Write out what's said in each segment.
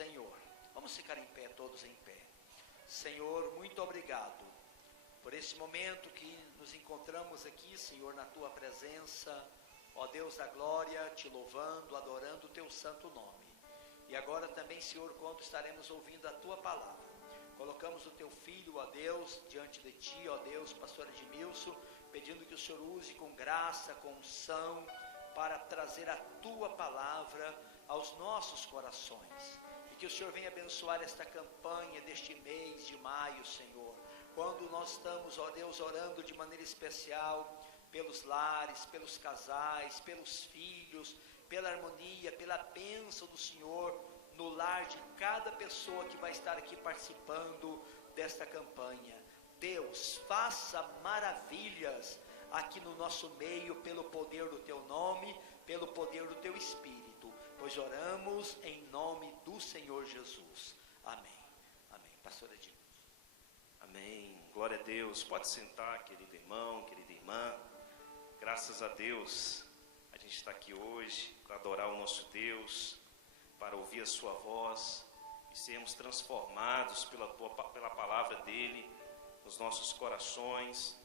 Senhor. Vamos ficar em pé, todos em pé. Senhor, muito obrigado por esse momento que nos encontramos aqui, Senhor, na Tua presença, ó Deus da glória, Te louvando, adorando o Teu santo nome. E agora também, Senhor, quando estaremos ouvindo a Tua palavra, colocamos o Teu Filho, ó Deus, diante de Ti, ó Deus, pastor Edmilson, pedindo que o Senhor use com graça, com unção, para trazer a Tua palavra aos nossos corações. E que o Senhor venha abençoar esta campanha deste mês de maio, Senhor, quando nós estamos, ó Deus, orando de maneira especial pelos lares, pelos casais, pelos filhos, pela harmonia, pela bênção do Senhor no lar de cada pessoa que vai estar aqui participando desta campanha. Deus, faça maravilhas aqui no nosso meio, pelo poder do Teu nome, pelo poder do Teu Espírito, pois oramos em nome do Senhor Jesus. Amém. Amém. Pastor Edinho. Amém. Glória a Deus. Pode sentar, querido irmão, querida irmã. Graças a Deus, a gente está aqui hoje para adorar o nosso Deus, para ouvir a sua voz e sermos transformados pela palavra dEle nos nossos corações.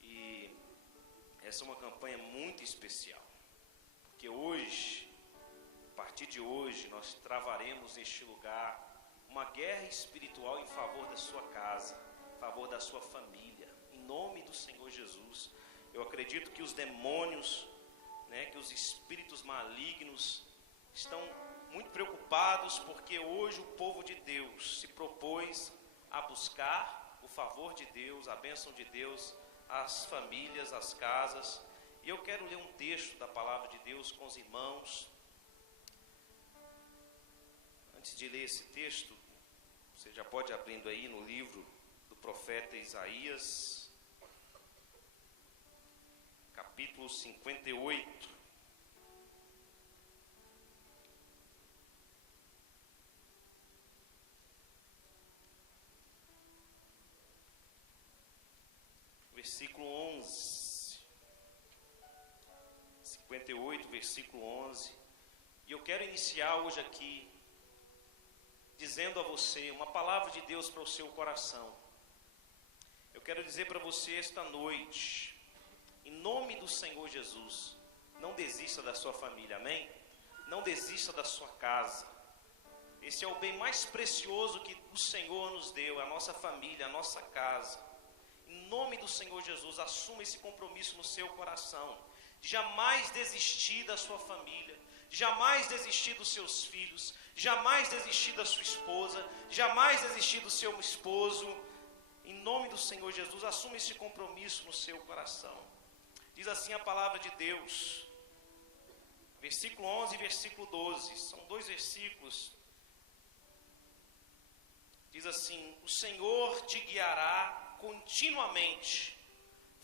E essa é uma campanha muito especial, porque hoje, a partir de hoje, nós travaremos neste lugar uma guerra espiritual em favor da sua casa, em favor da sua família, em nome do Senhor Jesus. Eu acredito que os demônios, que os espíritos malignos estão muito preocupados, porque hoje o povo de Deus se propôs a buscar o favor de Deus, a bênção de Deus, as famílias, as casas. E eu quero ler um texto da palavra de Deus com os irmãos. Antes de ler esse texto, você já pode ir abrindo aí no livro do profeta Isaías, capítulo 58. Versículo 11. 58, versículo 11. E eu quero iniciar hoje aqui dizendo a você uma palavra de Deus para o seu coração. Eu quero dizer para você esta noite, em nome do Senhor Jesus, não desista da sua família, amém? Não desista da sua casa. Esse é o bem mais precioso que o Senhor nos deu, a nossa família, a nossa casa. Em nome do Senhor Jesus, assuma esse compromisso no seu coração, de jamais desistir da sua família, jamais desistir dos seus filhos, jamais desistir da sua esposa, jamais desistir do seu esposo. Em nome do Senhor Jesus, assuma esse compromisso no seu coração. Diz assim a palavra de Deus, versículo 11 e versículo 12, são dois versículos. Diz assim: o Senhor te guiará continuamente,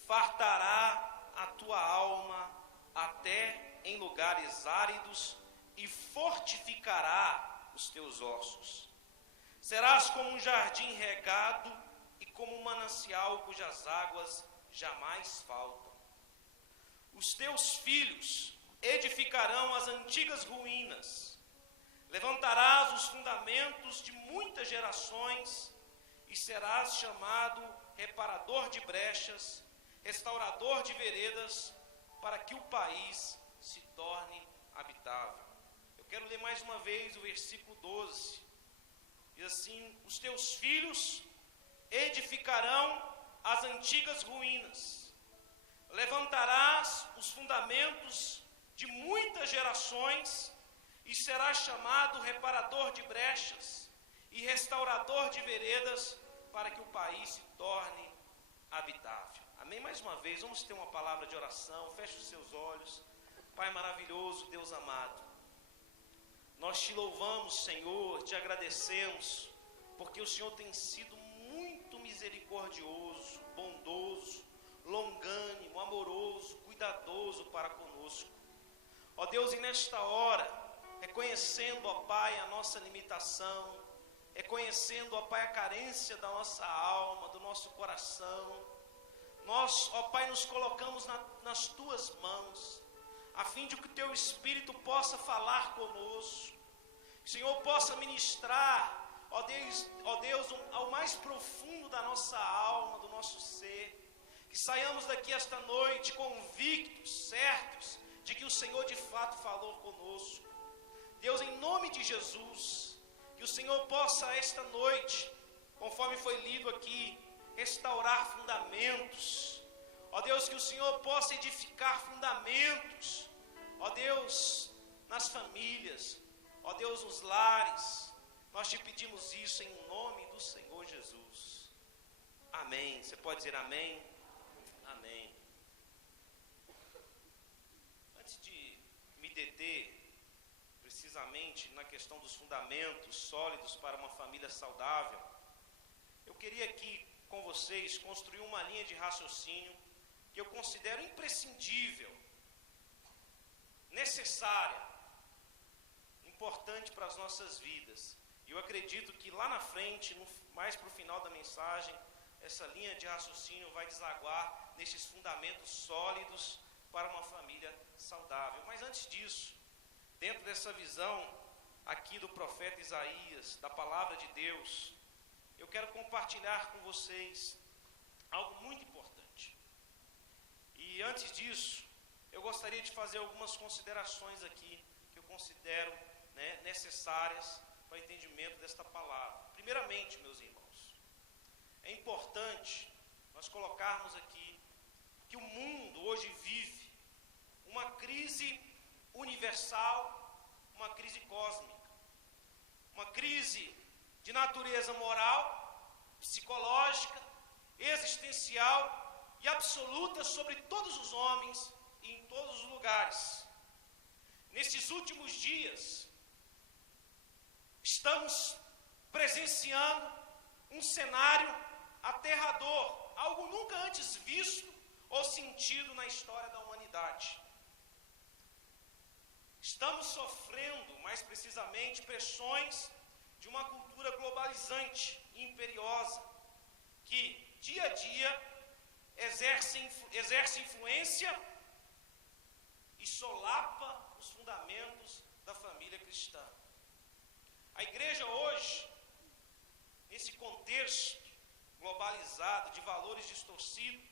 fartará a tua alma até em lugares áridos e fortificará os teus ossos. Serás como um jardim regado e como um manancial cujas águas jamais faltam. Os teus filhos edificarão as antigas ruínas, levantarás os fundamentos de muitas gerações e serás chamado reparador de brechas, restaurador de veredas, para que o país se torne habitável. Eu quero ler mais uma vez o versículo 12. Diz assim: os teus filhos edificarão as antigas ruínas, levantarás os fundamentos de muitas gerações e serás chamado reparador de brechas e restaurador de veredas, para que o país se torne habitável. Amém? Mais uma vez, vamos ter uma palavra de oração. Feche os seus olhos. Pai maravilhoso, Deus amado, nós te louvamos, Senhor, te agradecemos, porque o Senhor tem sido muito misericordioso, bondoso, longânimo, amoroso, cuidadoso para conosco. Ó Deus, e nesta hora, reconhecendo, ó Pai, a nossa limitação, reconhecendo, ó Pai, a carência da nossa alma, do nosso coração, nós, ó Pai, nos colocamos nas Tuas mãos, a fim de que o Teu Espírito possa falar conosco. o Senhor possa ministrar, ó Deus, ao mais profundo da nossa alma, do nosso ser, que saiamos daqui esta noite convictos, certos, de que o Senhor de fato falou conosco. Deus, em nome de Jesus, que o Senhor possa esta noite, conforme foi lido aqui, restaurar fundamentos. Ó Deus, que o Senhor possa edificar fundamentos, ó Deus, nas famílias, ó Deus, nos lares. Nós te pedimos isso em nome do Senhor Jesus. Amém. Você pode dizer amém? Amém. Antes de me deter precisamente na questão dos fundamentos sólidos para uma família saudável, eu queria aqui com vocês construir uma linha de raciocínio que eu considero imprescindível, necessária, importante para as nossas vidas. E eu acredito que lá na frente, mais para o final da mensagem, essa linha de raciocínio vai desaguar nesses fundamentos sólidos para uma família saudável. Mas antes disso, dentro dessa visão aqui do profeta Isaías, da palavra de Deus, eu quero compartilhar com vocês algo muito importante. E antes disso, eu gostaria de fazer algumas considerações aqui, que eu considero necessárias para o entendimento desta palavra. Primeiramente, meus irmãos, é importante nós colocarmos aqui que o mundo hoje vive uma crise universal, uma crise cósmica, uma crise de natureza moral, psicológica, existencial e absoluta sobre todos os homens e em todos os lugares. Nesses últimos dias, estamos presenciando um cenário aterrador, algo nunca antes visto ou sentido na história da humanidade. Estamos sofrendo, mais precisamente, pressões de uma cultura globalizante e imperiosa, que dia a dia exerce influência e solapa os fundamentos da família cristã. A igreja hoje, nesse contexto globalizado de valores distorcidos,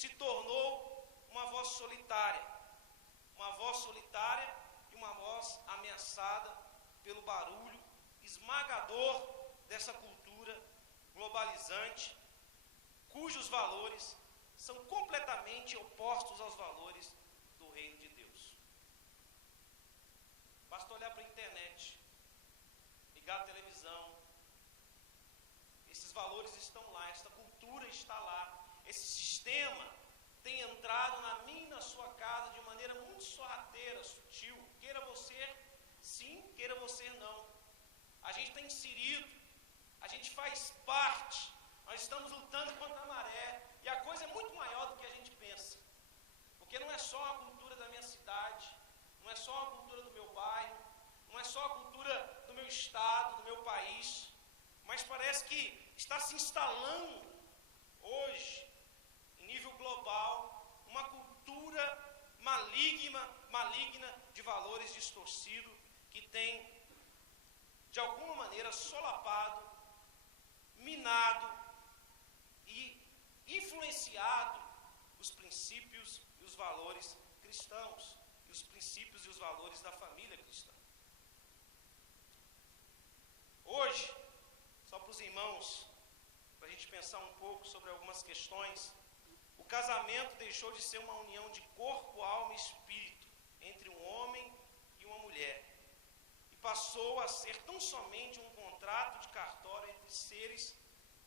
se tornou uma voz solitária e uma voz ameaçada pelo barulho esmagador dessa cultura globalizante, cujos valores são completamente opostos aos valores do reino de Deus. Basta olhar para a internet, ligar a televisão, esses valores estão lá, esta cultura está lá, esse sistema tem entrado na minha e na sua casa de maneira muito sorrateira, sutil, queira você sim, queira você não. A gente está inserido, a gente faz parte, nós estamos lutando contra a maré, e a coisa é muito maior do que a gente pensa, porque não é só a cultura da minha cidade, não é só a cultura do meu bairro, não é só a cultura do meu estado, do meu país, mas parece que está se instalando hoje, em nível global, uma cultura maligna de valores distorcidos, que tem, de alguma maneira, solapado, minado e influenciado os princípios e os valores cristãos, e os princípios e os valores da família cristã. Hoje, só para os irmãos, para a gente pensar um pouco sobre algumas questões, o casamento deixou de ser uma união de corpo, alma e espírito entre um homem e uma mulher, e passou a ser tão somente um contrato de cartório entre seres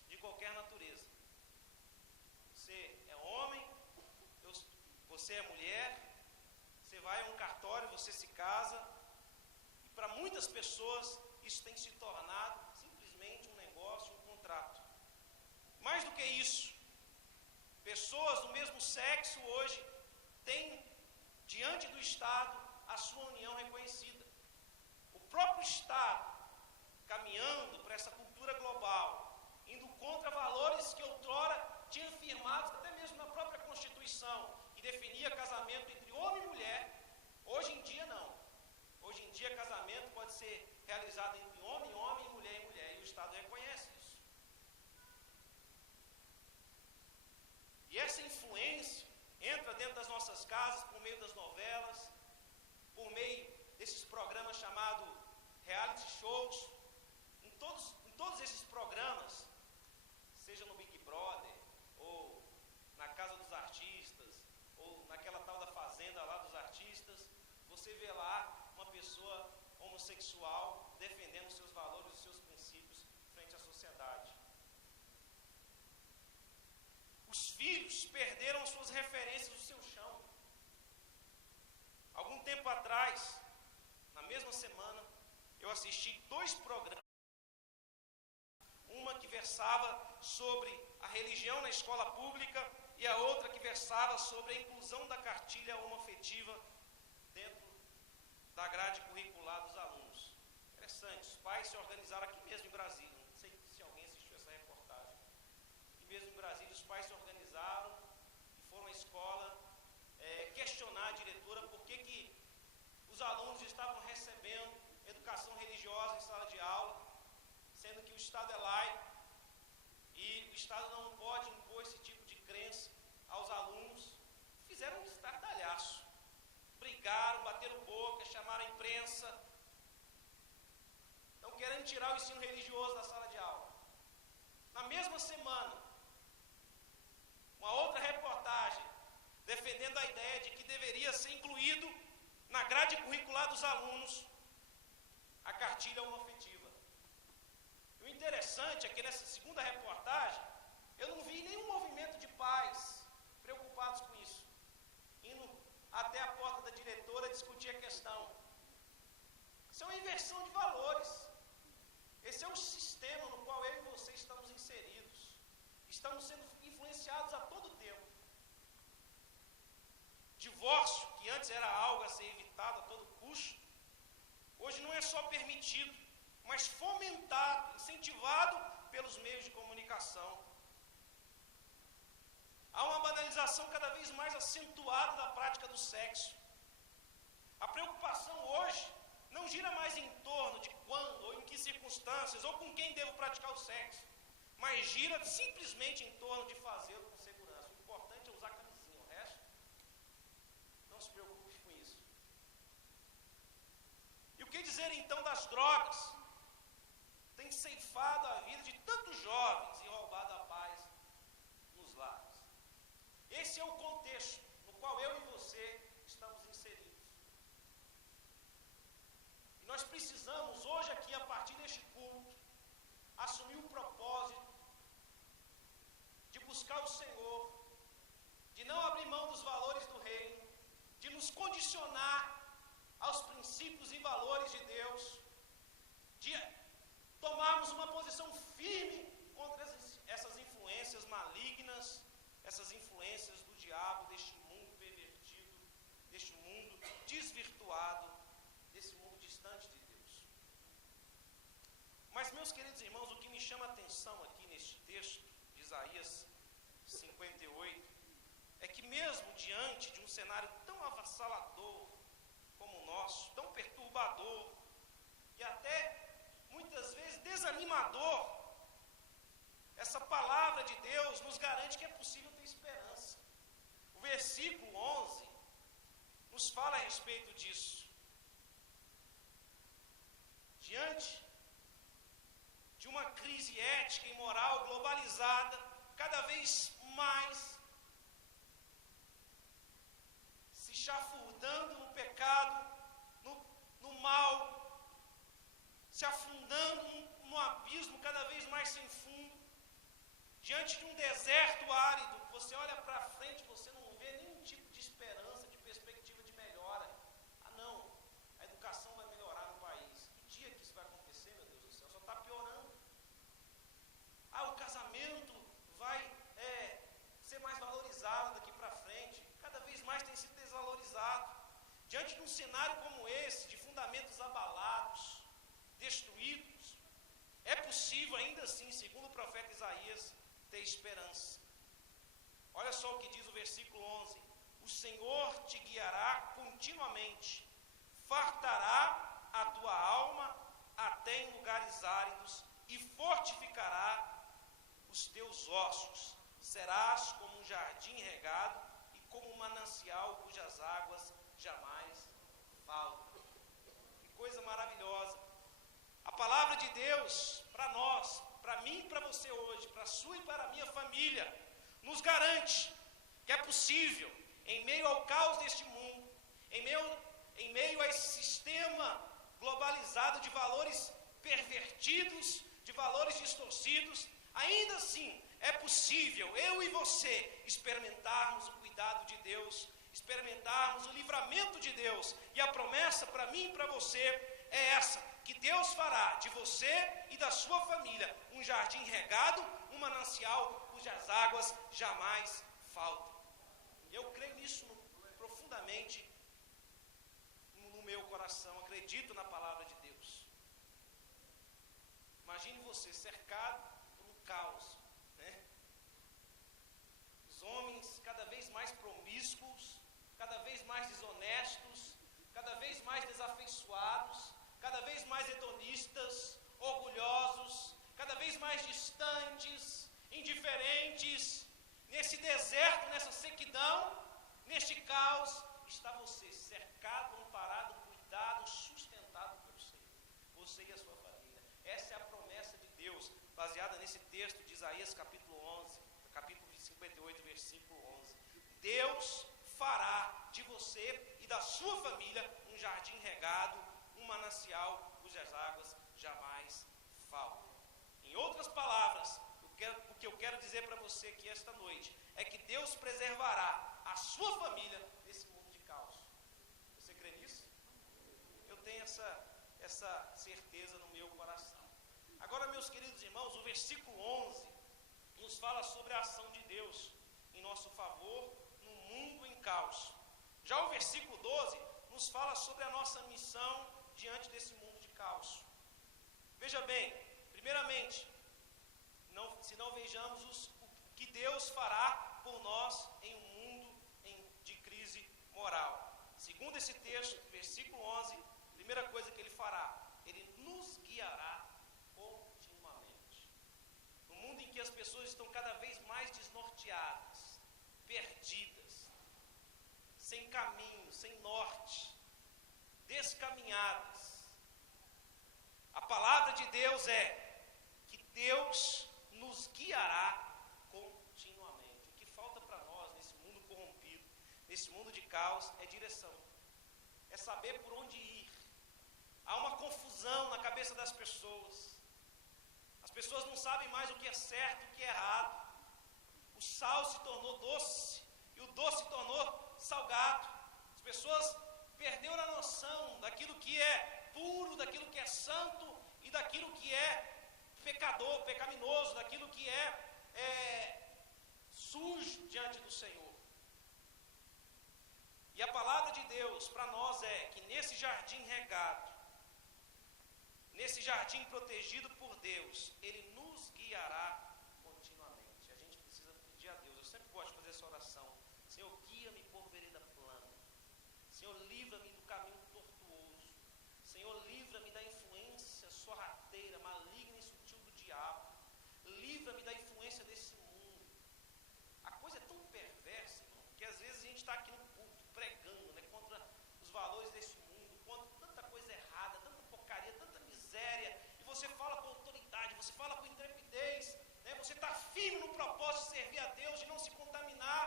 de qualquer natureza. Você é homem, você é mulher, você vai a um cartório, você se casa, e para muitas pessoas isso tem se tornado simplesmente um negócio, um contrato. Mais do que isso, pessoas do mesmo sexo hoje têm diante do Estado a sua união reconhecida. O próprio Estado, caminhando para essa cultura global, indo contra valores que outrora tinha firmados até mesmo na própria Constituição, que definia casamento entre homem e mulher, hoje em dia não. Hoje em dia casamento pode ser influência entra dentro das nossas casas por meio das novelas, por meio desses programas chamados reality shows. Em todos esses programas, seja no Big Brother, ou na Casa dos Artistas, ou naquela tal da Fazenda lá dos artistas, você vê lá uma pessoa homossexual defendendo seus valores e seus princípios frente à sociedade. Os filhos perderam suas referências do seu chão. Algum tempo atrás, na mesma semana, eu assisti 2 programas. Uma que versava sobre a religião na escola pública e a outra que versava sobre a inclusão da cartilha homoafetiva dentro da grade curricular dos alunos. Interessante, os pais se organizaram aqui mesmo em Brasília. Não sei se alguém assistiu essa reportagem. Aqui mesmo em Brasília, os pais se organizaram e foram à escola questionar a diretora por que os alunos estavam recebendo educação religiosa em sala de aula, sendo que o Estado é laico e o Estado não pode impor esse tipo de crença aos alunos. Fizeram um estardalhaço, brigaram, bateram boca, chamaram a imprensa, estão querendo tirar o ensino religioso da sala de aula. Na mesma semana, uma outra reportagem defendendo a ideia de que deveria ser incluído na grade curricular dos alunos a cartilha homoafetiva. E o interessante é que nessa segunda reportagem, eu não vi nenhum movimento de pais preocupados com isso, indo até a porta da diretora discutir a questão. Isso é uma inversão de valores. Esse é o sistema no qual eu e você estamos inseridos. Estamos sendo influenciados a todo tempo. Divórcio, que antes era algo a ser evitado a todo custo, hoje não é só permitido, mas fomentado, incentivado pelos meios de comunicação. Há uma banalização cada vez mais acentuada da prática do sexo. A preocupação hoje não gira mais em torno de quando, ou em que circunstâncias, ou com quem devo praticar o sexo, mas gira simplesmente em torno de fazê-lo com segurança. O importante é usar camisinha, o resto, não se preocupe com isso. E o que dizer então das drogas? Tem ceifado a vida de tantos jovens e roubado a paz nos lares. Esse é o contexto no qual eu e você estamos inseridos. E nós precisamos hoje aqui, a partir deste culto, assumir o propósito de buscar o Senhor, de não abrir mão dos valores do reino, de nos condicionar aos princípios e valores de Deus, de tomarmos uma posição firme contra essas influências malignas, essas influências do diabo, deste mundo pervertido, deste mundo desvirtuado, desse mundo distante de Deus. Mas, meus queridos irmãos, o que me chama a atenção aqui neste texto de Isaías 58 é que mesmo diante de um cenário tão avassalador como o nosso, tão perturbador e até muitas vezes desanimador, essa palavra de Deus nos garante que é possível ter esperança. O versículo 11 nos fala a respeito disso. Diante de uma crise ética e moral globalizada, cada vez mais se chafurdando no pecado, no mal, se afundando num abismo cada vez mais sem fundo, diante de um deserto árido, você olha para frente, você não vê nenhum tipo de esperança, de perspectiva de melhora. Ah não, a educação vai melhorar no país. Que dia que isso vai acontecer, meu Deus do céu? Só está piorando. Ah, o casamento vai ser mais valorizado daqui para frente. Cada vez mais tem sido desvalorizado. Diante de um cenário como esse, de fundamentos abalados, destruídos, é possível ainda assim, segundo o profeta Isaías, ter esperança. Olha só o que diz o versículo 11: o Senhor te guiará continuamente, fartará a tua alma até em lugares áridos e fortificará os teus ossos. serás como um jardim regado e como um manancial cujas águas jamais faltam. Que coisa maravilhosa. A palavra de Deus para nós, para mim e para você hoje, para a sua e para a minha família, nos garante que é possível, em meio ao caos deste mundo, em meio a esse sistema globalizado de valores pervertidos, de valores distorcidos, ainda assim é possível eu e você experimentarmos o cuidado de Deus, experimentarmos o livramento de Deus. E a promessa para mim e para você é essa: que Deus fará de você e da sua família um jardim regado, um manancial cujas águas jamais faltam. Eu creio nisso profundamente no meu coração, acredito na palavra de Deus. Imagine você cercado por um caos, né? Os homens cada vez mais promíscuos, cada vez mais desonestos, cada vez mais desafeiçoados, cada vez mais hedonistas, orgulhosos, cada vez mais distantes, indiferentes. Nesse deserto, nessa sequidão, neste caos, está você cercado, amparado, cuidado, sustentado pelo Senhor, você e a sua família. Essa é a promessa de Deus, baseada nesse texto de Isaías capítulo 11, capítulo 58, versículo 11. Deus fará de você e da sua família um jardim regado, um manancial cujas águas jamais faltam. Em outras palavras, o que eu quero dizer para você aqui esta noite é que Deus preservará a sua família nesse mundo de caos. Você crê nisso? Eu tenho essa certeza no meu coração. Agora, meus queridos irmãos, o versículo 11 nos fala sobre a ação de Deus em nosso favor no mundo em caos. Já o versículo 12 nos fala sobre a nossa missão diante desse mundo de caos. Veja bem, primeiramente, se não vejamos o que Deus fará por nós em um mundo de crise moral. Segundo esse texto, versículo 11, a primeira coisa que Ele fará, Ele nos guiará continuamente. No mundo em que as pessoas estão cada vez mais desnorteadas, perdidas, sem caminho, sem norte, descaminhadas, a palavra de Deus é que Deus nos guiará continuamente. O que falta para nós nesse mundo corrompido, nesse mundo de caos, é direção, é saber por onde ir. Há uma confusão na cabeça das pessoas. As pessoas não sabem mais o que é certo e o que é errado. O sal se tornou doce e o doce se tornou salgado. As pessoas perderam a noção daquilo que é puro, daquilo que é santo e daquilo que é pecador, pecaminoso, daquilo que é sujo diante do Senhor. E a palavra de Deus para nós é que nesse jardim regado, nesse jardim protegido por Deus, Ele nos guiará continuamente. A gente precisa pedir a Deus. Eu sempre gosto de fazer essa oração: Senhor, guia-me por vereda plana. Senhor, livra-me do caminho tortuoso. Senhor, livra-me da influência sorrateira, maligna e sutil do diabo. Livra-me da influência desse mundo. A coisa é tão perversa, irmão, que às vezes a gente está aqui no púlpito pregando, né, contra os valores desse mundo, contra tanta coisa errada, tanta porcaria, tanta miséria, e você fala com autoridade, você fala com intrepidez, né, você está firme no propósito de servir a Deus, de não se contaminar,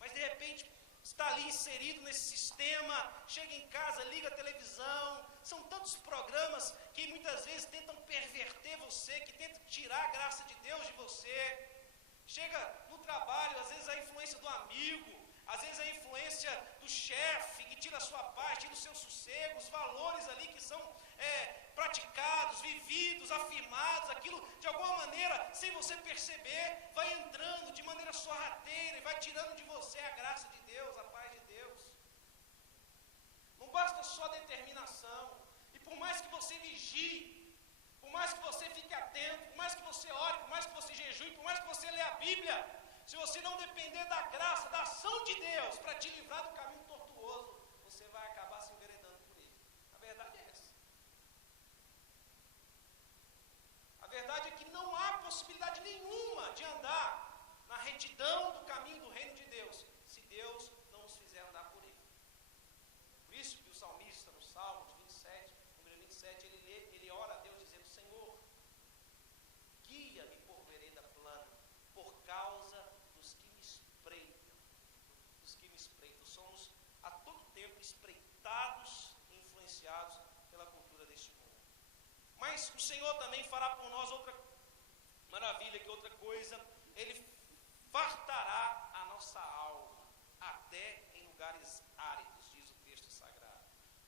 mas de repente está ali inserido nesse sistema, chega em casa, liga a televisão, são tantos programas que muitas vezes tentam perverter você, que tentam tirar a graça de Deus de você. Chega no trabalho, às vezes a influência do amigo, às vezes a influência do chefe, que tira a sua paz, tira o seu sossego, os valores ali que são praticados, vividos, afirmados, aquilo de alguma maneira, sem você perceber, vai entrando de maneira sorrateira e vai tirando de você a graça de Deus, a paz de Deus. Não basta só determinação, e por mais que você vigie, por mais que você fique atento, por mais que você ore, por mais que você jejue, por mais que você leia a Bíblia, se você não depender da graça, da ação de Deus para te livrar do caminho tortuoso, você vai acabar se enveredando por ele. A verdade é essa. A verdade é que não há possibilidade nenhuma de andar na retidão do caminho do reino de Deus, se Deus não nos fizer andar por ele. Por isso que o salmista, no Salmo de 27, número 27, ele ora a Deus dizendo: Senhor, guia-me por vereda plana, por causa dos que me espreitam. Dos que me espreitam. Somos a todo tempo espreitados e influenciados pela cultura deste mundo. Mas o Senhor também fará por nós outra maravilha, que outra coisa, Ele fartará a nossa alma, até em lugares áridos, diz o texto sagrado.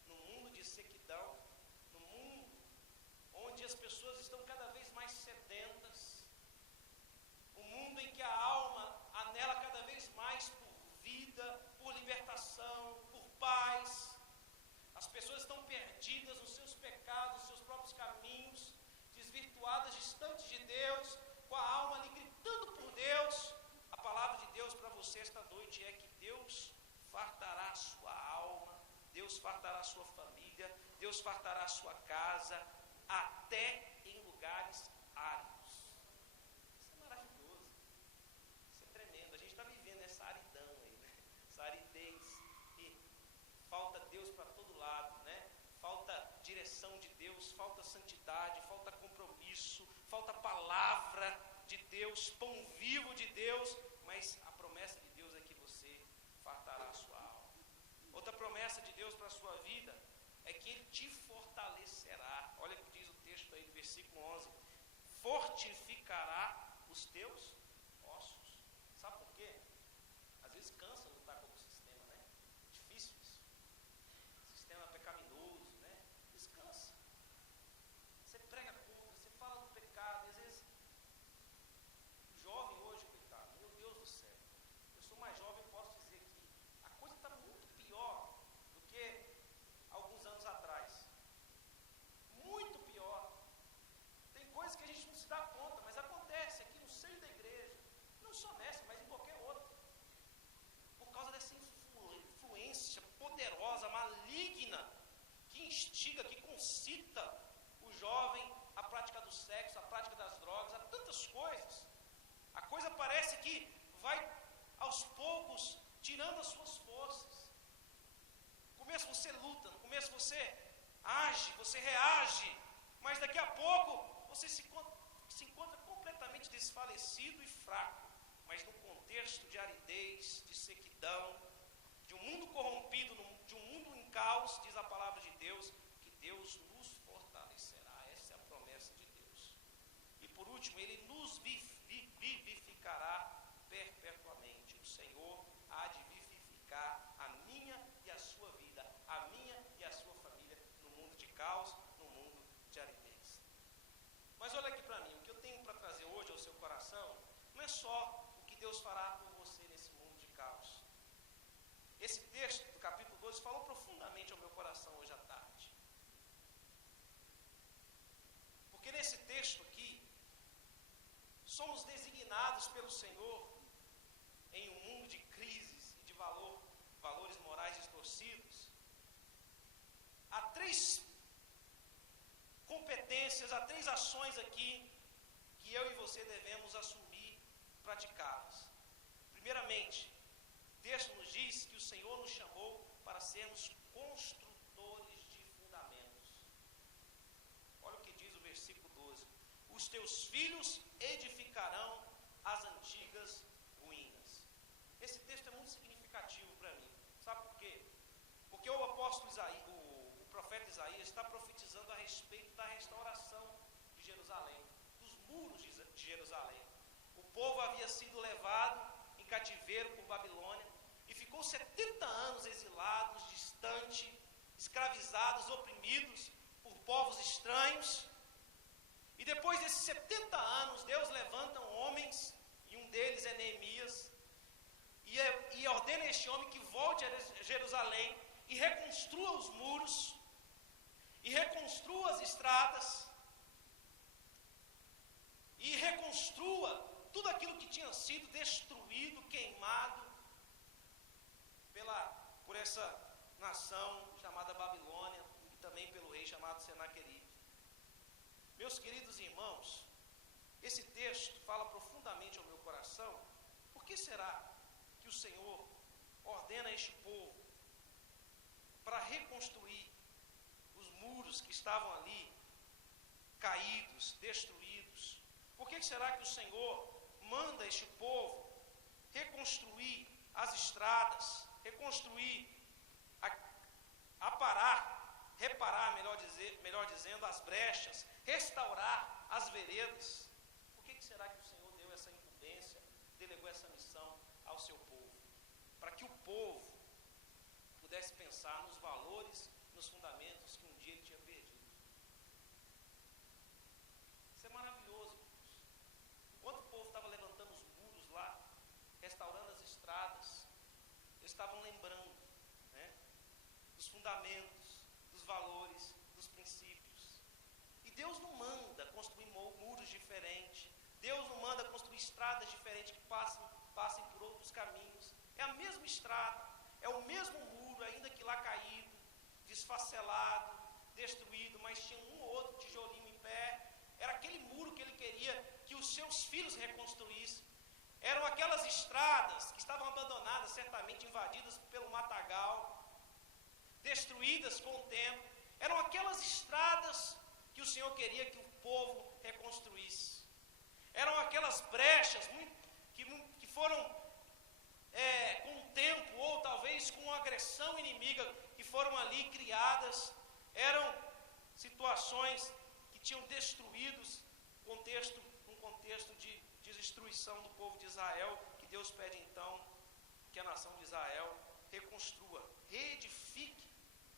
No mundo de sequidão, no mundo onde as pessoas estão cada vez mais sedentas, um mundo em que a alma anela cada vez mais por vida, por libertação, por paz. As pessoas estão perdidas nos seus pecados, nos seus próprios caminhos, desvirtuadas, distantes de Deus, com a alma ali gritando por Deus. A palavra de Deus para você esta noite é que Deus fartará a sua alma, Deus fartará a sua família, Deus fartará a sua casa, até em lugares áridos. Isso é maravilhoso, isso é tremendo. A gente está vivendo essa aridão aí, né? Essa aridez, e falta Deus para todo lado, né? Falta direção de Deus, falta santidade, falta compromisso, falta palavra de Deus, pão vivo de Deus, mas a promessa de Deus é que você fartará a sua alma. Outra promessa de Deus para a sua vida é que Ele te fortalecerá. Olha o que diz o texto aí do versículo 11: fortificará os teus ossos. Sabe por quê? Às vezes cansa lutar contra o sistema, né? Difícil isso. Sistema pecaminoso, né? Descansa. Você prega contra, você fala do pecado, e às vezes o jovem hoje, coitado, meu Deus do céu, eu sou mais jovem, eu posso dizer que a coisa está muito pior do que alguns anos atrás. Muito pior. Tem coisas que a gente não se dá conta, mas acontece aqui no seio da igreja, não só nessa, mas em qualquer outra, por causa dessa influência poderosa, maligna, que instiga, que concita o jovem à prática do sexo, à prática das drogas, a tantas coisas. A coisa parece que vai aos poucos tirando as suas forças. No começo você luta, no começo você age, você reage, mas daqui a pouco você se encontra completamente desfalecido e fraco. Mas no contexto de aridez, de sequidão, de um mundo corrompido, de um mundo em caos, diz a palavra de Deus, que Deus nos fortalecerá. Essa é a promessa de Deus. E por último, Ele nos vivificará perpetuamente. O Senhor há de vivificar a minha e a sua vida, a minha e a sua família, no mundo de caos, no mundo de aridez. Mas olha aqui para mim, o que eu tenho para trazer hoje ao seu coração não é só o que Deus fará por você nesse mundo de caos. Esse texto do capítulo 12 falou profundamente ao meu coração hoje à tarde. Porque nesse texto aqui, somos designados pelo Senhor em um mundo de crises e de valores morais distorcidos. Há 3 competências, há 3 ações aqui que eu e você devemos assumir, praticá-las. Primeiramente, o texto nos diz que o Senhor nos chamou para sermos construtores de fundamentos. Olha o que diz o versículo 12: os teus filhos edificarão as antigas ruínas. Esse texto é muito significativo para mim. Sabe por quê? Porque o apóstolo Isaías, o profeta Isaías, está profetizando a respeito da restauração de Jerusalém, dos muros de Jerusalém. O povo havia sido levado em cativeiro por Babilônia e ficou 70 anos exilados, distante, escravizados, oprimidos por povos estranhos. E depois desses 70 anos, Deus levanta homens, e um deles é Neemias, e ordena a este homem que volte a Jerusalém e reconstrua os muros, e reconstrua as estradas, e reconstrua tudo aquilo que tinha sido destruído, queimado por essa nação chamada Babilônia, e também pelo rei chamado Senaqueribe. Meus queridos irmãos, esse texto fala profundamente ao meu coração, por que será que o Senhor ordena este povo para reconstruir os muros que estavam ali, caídos, destruídos? Por que será que o Senhor manda este povo reconstruir as estradas, reconstruir, reparar, melhor dizendo, as brechas, restaurar as veredas? Por que será que o Senhor deu essa incumbência, delegou essa missão ao seu povo? Para que o povo pudesse pensar nos valores, nos fundamentos que um dia ele tinha perdido. Isso é maravilhoso, irmãos. Enquanto o povo estava levantando os muros lá, restaurando as estradas, eles estavam lembrando, né, dos fundamentos, dos valores, dos princípios. E Deus não manda construir muros diferentes. Deus não manda construir estradas diferentes que passem por outros caminhos. É a mesma estrada, é o mesmo muro, ainda que lá caído, desfacelado, destruído, mas tinha um ou outro tijolinho em pé. Era aquele muro que ele queria que os seus filhos reconstruíssem. Eram aquelas estradas que estavam abandonadas, certamente invadidas pelo matagal, destruídas com o tempo. Eram aquelas estradas que o Senhor queria que o povo reconstruísse. Eram aquelas brechas que foram com o tempo, ou talvez com a agressão inimiga, que foram ali criadas. Eram situações que tinham destruídos um contexto de destruição do povo de Israel, que Deus pede então que a nação de Israel reconstrua, reedifique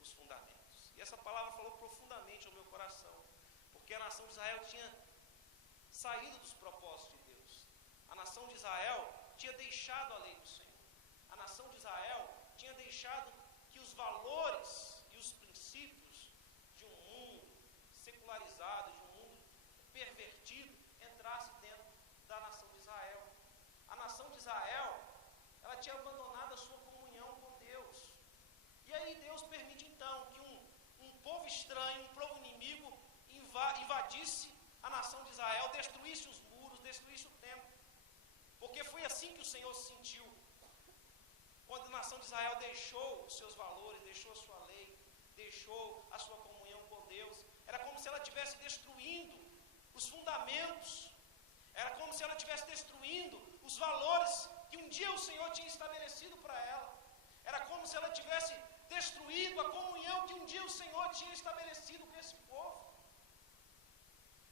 os fundamentos. E essa palavra falou profundamente ao meu coração, porque a nação de Israel tinha saído dos propósitos de Deus. A nação de Israel tinha deixado a lei do Senhor. A nação de Israel tinha deixado que os valores e os princípios de um mundo secularizado, de um mundo pervertido, entrassem dentro da nação de Israel. A nação de Israel, ela tinha abandonado a sua comunhão com Deus. E aí Deus permite então que um povo estranho, um povo inimigo, invadisse a nação de Israel, destruísse os muros, destruísse o templo. Porque foi assim que o Senhor se sentiu quando a nação de Israel deixou os seus valores, deixou a sua lei, deixou a sua comunhão com Deus. Era como se ela estivesse destruindo os fundamentos. Era como se ela estivesse destruindo os valores que um dia o Senhor tinha estabelecido para ela. Era como se ela tivesse destruído a comunhão que um dia o Senhor tinha estabelecido com esse povo.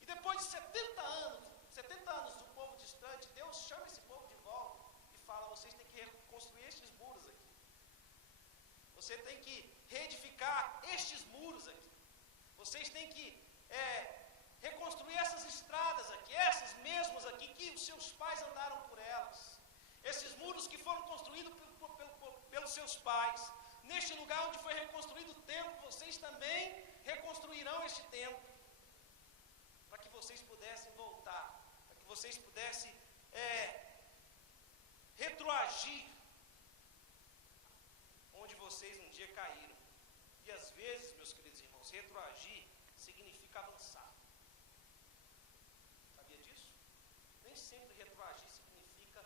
E depois de 70 anos do povo distante, Deus chama esse povo de volta e fala: vocês têm que reconstruir estes muros aqui. Você tem que reedificar estes muros aqui. Vocês têm que reconstruir essas estradas aqui, essas mesmas aqui, que os seus pais andaram por elas. Esses muros que foram construídos pelos seus pais. Neste lugar onde foi reconstruído o templo, vocês também reconstruirão este templo. Para que vocês pudessem voltar, para que vocês pudessem retroagir onde vocês um dia caíram. E às vezes, meus queridos irmãos, retroagir significa avançar. Sabia disso? Nem sempre retroagir significa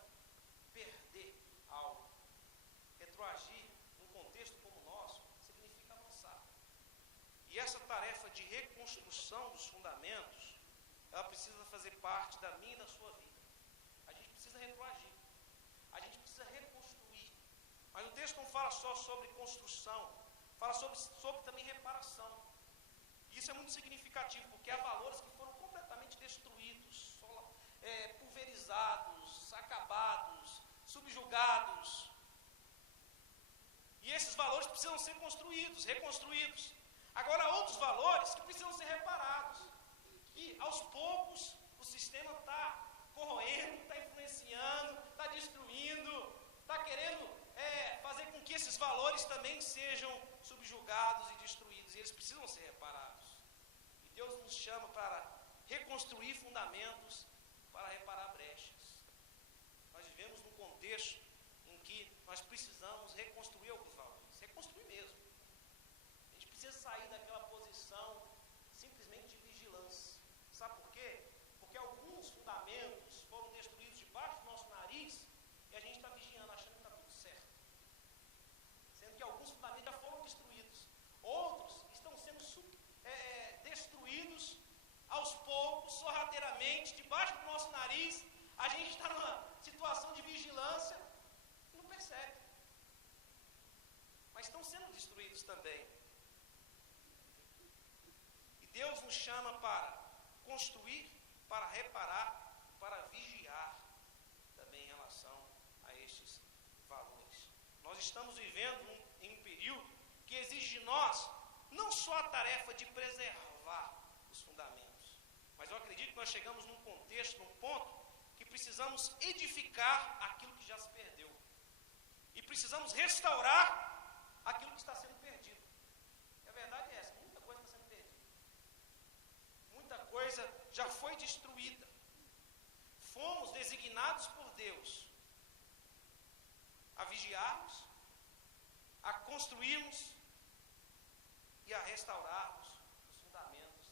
perder algo. Retroagir, num contexto como o nosso, significa avançar. E essa tarefa de reconstrução dos fundamentos, ela precisa fazer parte da minha e da sua vida. A gente precisa retroagir. A gente precisa reconstruir. Mas o texto não fala só sobre construção, fala sobre também reparação. E isso é muito significativo, porque há valores que foram completamente destruídos, pulverizados, acabados, subjugados. E esses valores precisam ser construídos, reconstruídos. Agora, há outros valores que precisam ser reparados. E, aos poucos, o sistema está corroendo, está influenciando, está destruindo, está querendo fazer com que esses valores também sejam subjugados e destruídos. E eles precisam ser reparados. E Deus nos chama para reconstruir fundamentos, para reparar brechas. Nós vivemos num contexto em que nós precisamos reconstruir alguns valores. Reconstruir mesmo. A gente precisa sair daquela posição simplesmente de vigilância. Sabe por quê? Porque alguns fundamentos foram destruídos debaixo do nosso nariz e a gente gente, debaixo do nosso nariz, a gente está numa situação de vigilância e não percebe. Mas estão sendo destruídos também. E Deus nos chama para construir, para reparar, para vigiar também em relação a estes valores. Nós estamos vivendo em um período que exige de nós não só a tarefa de preservar os fundamentos, mas eu acredito que nós chegamos num contexto, num ponto, que precisamos edificar aquilo que já se perdeu. E precisamos restaurar aquilo que está sendo perdido. E a verdade é essa, muita coisa está sendo perdida. Muita coisa já foi destruída. Fomos designados por Deus a vigiarmos, a construirmos e a restaurarmos os fundamentos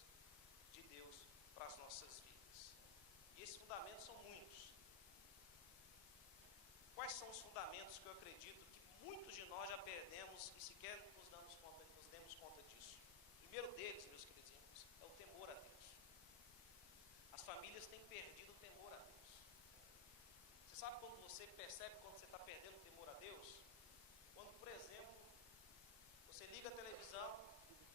de Deus para as nossas vidas. E esses fundamentos são muitos. Quais são os fundamentos que eu acredito que muitos de nós já perdemos e sequer nos demos conta disso? O primeiro deles, meus queridos irmãos, é o temor a Deus. As famílias têm perdido o temor a Deus. Você sabe quando você percebe quando você está perdendo o temor a Deus? Quando, por exemplo, você liga a televisão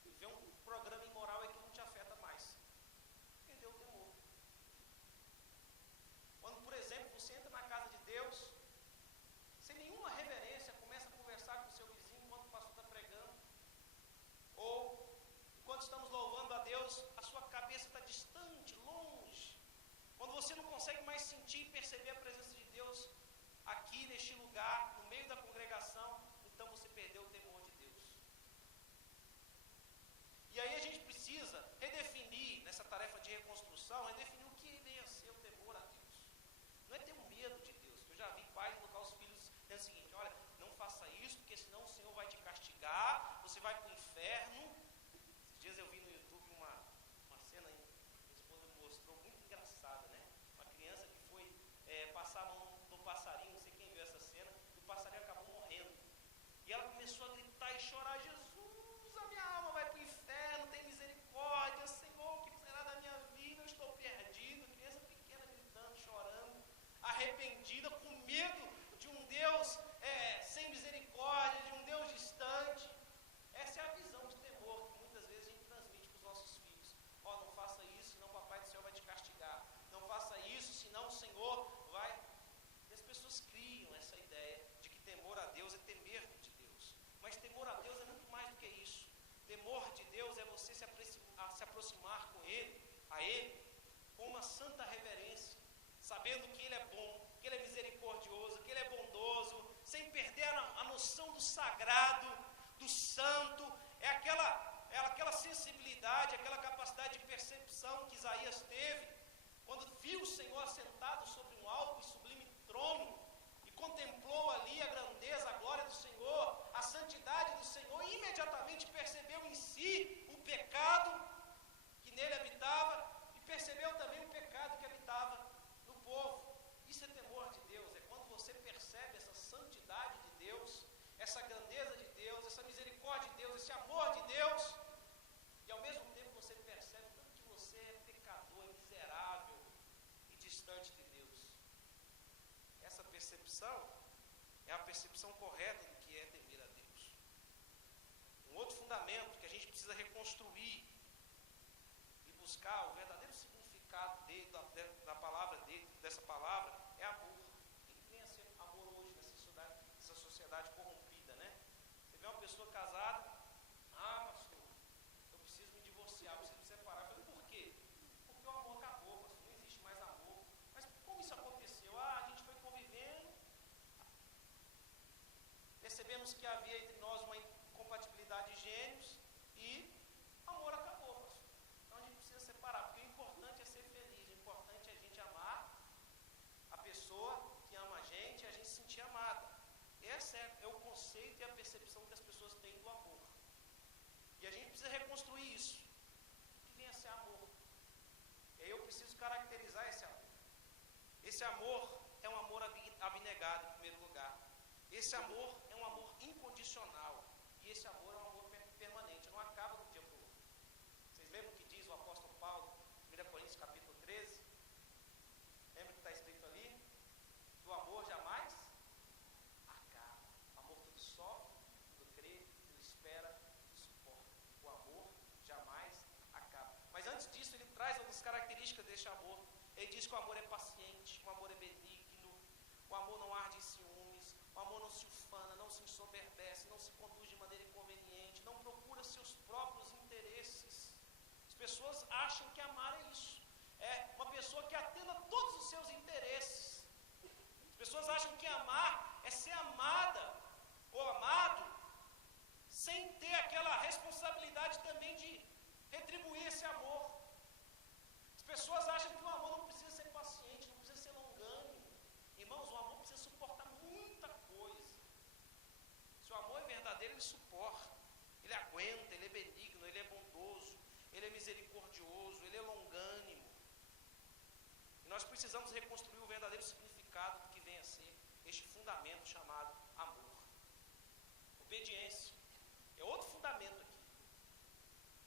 e vê um programa imoral que não te afeta mais. Perdeu o temor. Quando, por exemplo, você entra na casa de Deus, sem nenhuma reverência, começa a conversar com o seu vizinho enquanto o pastor está pregando, ou enquanto estamos louvando a Deus, a sua cabeça está distante, longe. Quando você não consegue mais sentir e perceber a presença de Deus aqui neste lugar, no meio da congregação, então você perdeu o temor de Deus. E aí a gente precisa redefinir, nessa tarefa de reconstrução, redefinir o que vem a ser o temor a Deus. Não é ter um medo de Deus, que eu já vi pais colocar os filhos dizendo o seguinte: olha, não faça isso, porque senão o Senhor vai te castigar, você vai para o inferno. Esses dias eu vi no YouTube uma cena, minha esposa me mostrou, muito engraçada, né? Uma criança que foi passar a mão no passarinho, não sei quem viu essa cena, e o passarinho acabou morrendo. E ela começou a gritar e chorar: Jesus, a minha alma vai para o inferno, tem misericórdia, Senhor, o que será da minha vida? Eu estou perdido. Criança pequena gritando, chorando, arrependida, com medo de um Deus sem misericórdia, de um Deus distante. Essa é a visão de temor que muitas vezes a gente transmite para os nossos filhos. Ó, não faça isso, senão o Papai do Céu vai te castigar. Não faça isso, senão o Senhor vai... E as pessoas criam essa ideia de que temor a Deus é temer de Deus. Mas temor a Deus é muito mais do que isso. Temor de Deus é você se aproximar com Ele, a Ele, com uma santa reverência, sabendo que Ele é bom, que Ele é misericordioso, que Ele é bondoso, sem perder a noção do sagrado, do santo. É aquela sensibilidade, aquela capacidade de percepção que Isaías teve quando viu o Senhor assentado sobre um alto e sublime trono e contemplou ali a grandeza, a glória do Senhor, a santidade do Senhor, e imediatamente percebeu em si o pecado que nele habitava e percebeu também o pecado que habitava no povo. Isso é temor de Deus, é quando você percebe essa santidade de Deus, essa grandeza de Deus, essa misericórdia de Deus, esse amor de Deus, e ao mesmo tempo você percebe tanto que você é pecador, miserável e distante de Deus. Essa percepção é a percepção correta do que é temer a Deus. Um outro fundamento que a gente precisa reconstruir e buscar o verdadeiro significado da palavra dele, dessa palavra, é amor. O que vem a ser amor hoje nessa sociedade corrompida, né? Você vê uma pessoa casada: ah, pastor, eu preciso me divorciar, eu preciso me separar. Eu falei: por quê? Porque o amor acabou, pastor, não existe mais amor. Mas como isso aconteceu? Ah, a gente foi convivendo, percebemos que havia entre nós uma incompatibilidade de gênios e amor acabou, pastor. Então a gente precisa separar, porque o importante é ser feliz, o importante é a gente amar a pessoa que ama a gente se sentir amada. Esse é o conceito e a percepção que as pessoas têm do amor. E a gente precisa reconstruir isso. O que vem a ser amor? E aí eu preciso caracterizar esse amor. Esse amor é um amor abnegado, em primeiro lugar. Esse amor é um amor incondicional. E esse amor é um amor permanente, não acaba do dia para o outro. Vocês lembram o que diz o apóstolo Paulo, 1 Coríntios capítulo 13? diz que o amor é paciente, o amor é benigno, o amor não arde em ciúmes, o amor não se ufana, não se ensoberbece, não se conduz de maneira inconveniente, não procura seus próprios interesses. As pessoas acham que amar é isso. É uma pessoa que atenda todos os seus interesses. As pessoas acham que amar é ser amada ou amado sem ter aquela responsabilidade também de retribuir esse amor. As pessoas acham que o amor não precisa ser paciente, não precisa ser longânimo. Irmãos, o amor precisa suportar muita coisa. Se o amor é verdadeiro, ele suporta, ele aguenta, ele é benigno, ele é bondoso, ele é misericordioso, ele é longânimo. E nós precisamos reconstruir o verdadeiro significado do que vem a ser este fundamento chamado amor. Obediência é outro fundamento aqui.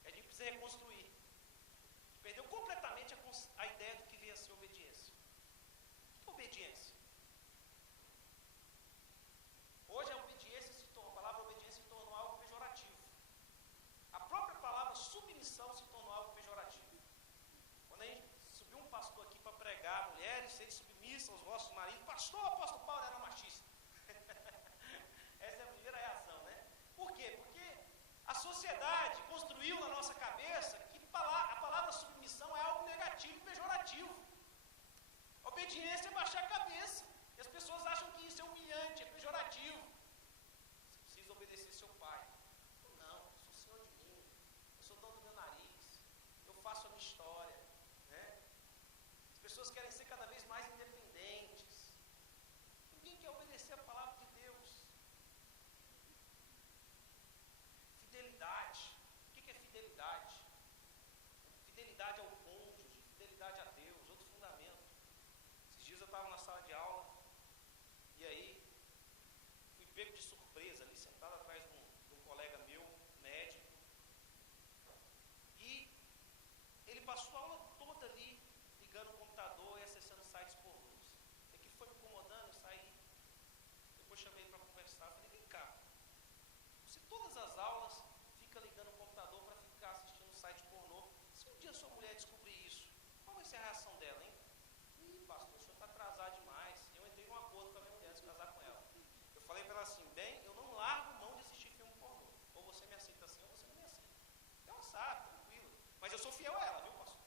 A gente precisa reconstruir. Perdeu completamente a ideia do que vem a ser obediência. O que é obediência? Hoje a palavra obediência se tornou algo pejorativo. A própria palavra submissão se tornou algo pejorativo. Quando a gente subiu um pastor aqui para pregar, mulheres, sede submissas aos vossos maridos, pastor, o apóstolo Paulo era machista. Essa é a primeira reação, né? Por quê? Porque a sociedade construiu na nossa cabeça que a palavra submissão é algo negativo e pejorativo. Obediência é baixar a cabeça. E as pessoas acham que isso é humilhante, é pejorativo. Você precisa obedecer seu pai. Não, eu sou senhor de mim. Eu sou dono do meu nariz. Eu faço a minha história. Né? As pessoas querem ser cada vez mais independentes. Ninguém quer obedecer a palavra de Deus. Fidelidade. O que é fidelidade? Fidelidade ao cônjuge, fidelidade a Deus, outro fundamento. Esses dias eu estava na sala de aula e aí fui pego de surpresa ali, sentado atrás de um colega meu, médico, e ele passou a aula toda ali, ligando o computador e acessando sites pornôs. E aquilo foi me incomodando, eu saí, depois chamei ele para conversar, falei, vem cá, se todas as aulas fica ligando o computador para ficar assistindo site pornô, se um dia sua mulher descobrir isso, qual vai ser a reação dela, hein? Ih, pastor, o senhor está atrasado demais. Eu entrei num acordo com a minha mulher de casar com ela. Eu falei para ela assim, bem, eu não largo mão de assistir filme pornô. Ou você me aceita assim, ou você não me aceita. Ela sabe, tranquilo. Mas eu sou fiel a ela, viu, pastor?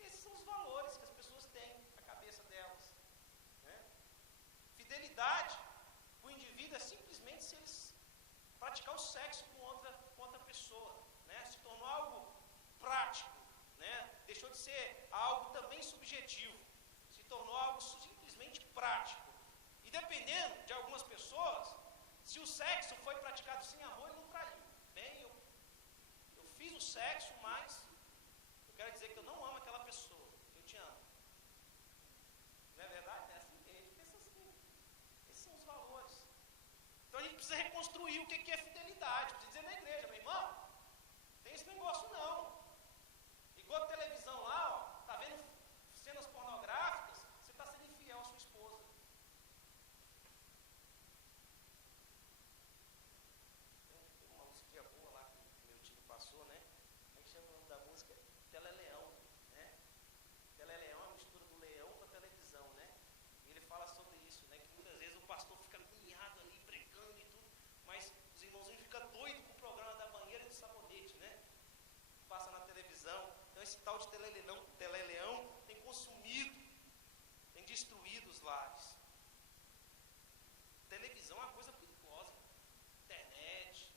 Esses são os valores que as pessoas têm na cabeça delas. Né? Fidelidade, o indivíduo é simplesmente se eles praticar o sexo com outra pessoa, né? Se tornou algo prático, né? Deixou de ser algo também subjetivo, se tornou algo simplesmente prático. E dependendo de algumas pessoas, se o sexo foi praticado sem amor, ele não traiu. Bem, eu fiz o sexo, mas eu quero dizer que eu não amo aquela pessoa, eu te amo. Não é verdade? É assim que a gente pensa assim. Esses são os valores. Então a gente precisa reconstruir o que é fidelidade. Precisa dizer na igreja, meu irmão, tem esse negócio não. Ligou a televisão lá, ó, tá vendo cenas pornográficas, você está sendo infiel à sua esposa. Tem uma musiquinha boa lá que meu time passou, né? A gente chama o nome da música Teleleão, né? Teleleão é a mistura do leão com a televisão, né? E ele fala sobre isso, né? Que muitas vezes o pastor fica agoniado ali, pregando e tudo, mas os irmãozinhos ficam doidos com o programa da banheira e do sabonete, né? Passa na televisão. Então esse tal de teleleão tem consumido, tem destruído os lares. Televisão é uma coisa perigosa. Internet.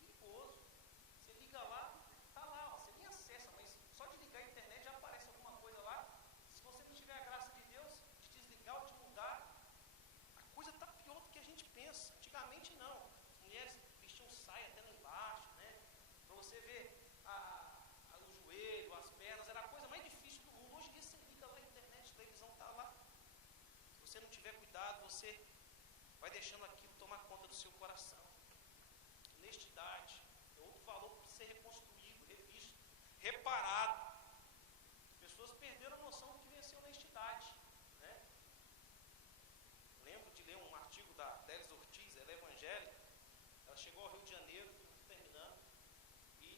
Perigoso. Você liga lá, tá lá, ó, você nem acessa, mas só de ligar a internet já aparece alguma coisa lá. Se você não tiver a graça de Deus, de desligar ou de mudar, a coisa está pior do que a gente pensa. Antigamente não. As mulheres vestiam saia até lá embaixo, né? Para você ver o joelho, as pernas, era a coisa mais difícil do mundo. Hoje em dia você liga lá a internet, a televisão está lá. Se você não tiver cuidado, você vai deixando aquilo tomar conta do seu coração. Honestidade é outro valor que precisa ser reconstruído, revisto, reparado. As pessoas perderam a noção do que vem a ser honestidade, né? Lembro de ler um artigo da Délis Ortiz, ela é evangélica, ela chegou ao Rio de Janeiro, terminando, e